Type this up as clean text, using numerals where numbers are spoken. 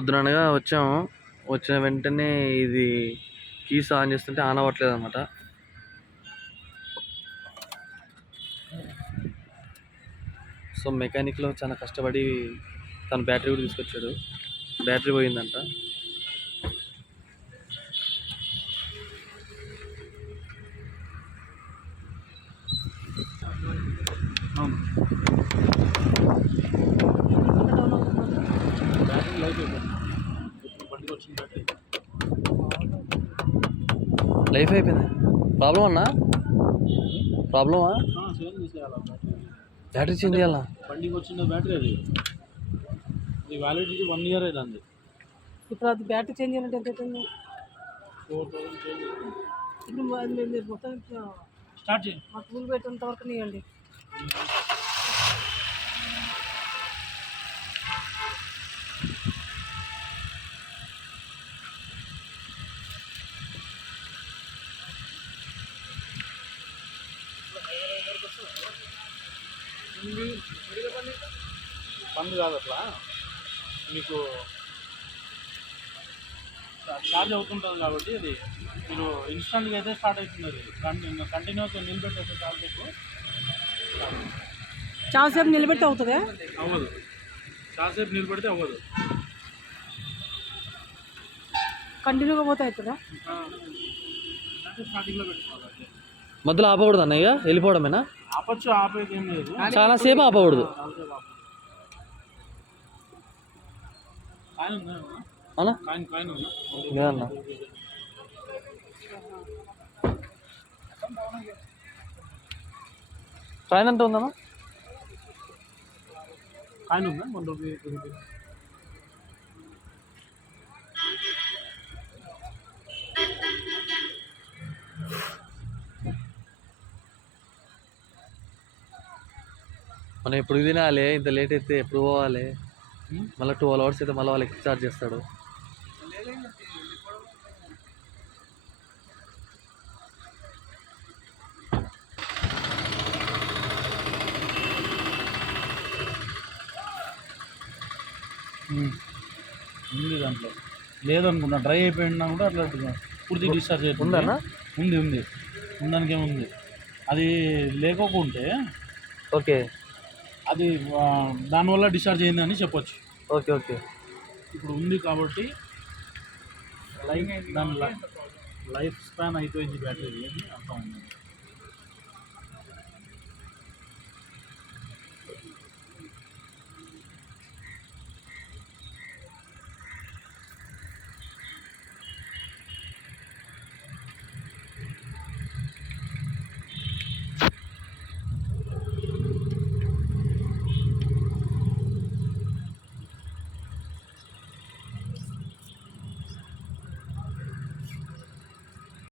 పొద్దుననగా వచ్చాము. వచ్చిన వెంటనే ఇది కీస్ ఆన్ చేస్తుంటే ఆన్ అవ్వట్లేదు అనమాట. సో మెకానిక్లో చాలా కష్టపడి తన బ్యాటరీ కూడా తీసుకొచ్చాడు. బ్యాటరీ పోయిందంట. లైఫ్ అయిపోయింది. ప్రాబ్లం అన్నా? ప్రాబ్లమా? బ్యాటరీ చేంజ్ చేయాలా? బండికి వచ్చిన బ్యాటరీ అది వ్యాలిడిటీ 1 year అయింది. ఇప్పుడు అది బ్యాటరీ చేంజ్ చేయాలంటే ఎంత అవుతుంది? 4000 చేంజ్. ఇప్పుడు మీరు మొత్తం స్టార్ట్ చేయండి. మాకు పూలు పెట్టేంత వరకు నీయండి. బంద్ కాదు అట్లా, మీకు ఛార్జ్ అవుతుంటుంది కాబట్టి అది మీరు ఇన్స్టెంట్గా అయితే స్టార్ట్ అవుతుంది. అది కంటిన్యూస్గా నిలబెట్టేస్తే ఛార్జ్ ఎక్కువ చాలాసేపు నిలబెట్టి అవుతుంది? అవ్వదు. చాలాసేపు నిలబెడితే అవ్వదు. కంటిన్యూగా పోతే అవుతుందా? అంటే స్టార్టింగ్లో పెట్టుకోవాలి. మధ్యలో ఆపకూడదు అన్నయ్య, వెళ్ళిపోవడమేనా? ఆపచ్చు, ఆపేది ఏం లేదు. చాలా సేపు ఆపకూడదు. కాయిన్ ఉందా? అవునా? కాయిన్ ఉందా? లేదన్నా. కాయిన్ ఎంత ఉందన్నా? కాయిన్ ఉందా? 1 రూపీ, 2 రూపీ. మనం ఎప్పుడు తినాలి? ఇంత లేట్ అయితే ఎప్పుడు పోవాలి? మళ్ళీ 12 hours అయితే మళ్ళీ వాళ్ళకి ఛార్జ్ చేస్తాడు. ఉంది దాంట్లో లేదనుకున్నా, డ్రై అయిపోయినా కూడా అట్లా పూర్తి డిశ్చార్జ్ అయిపోయింది. ఉందన్నా? ఉంది ఉండడానికి ఏముంది. అది లేకపోతే ఓకే, అది దానివల్ల డిశ్చార్జ్ అయిందని చెప్పొచ్చు. Okay okay. ఇప్పుడు ఉంది కాబట్టి దాని లైఫ్ స్పాన్ అయిపోయింది బ్యాటరీ అని అర్థం ఉంది.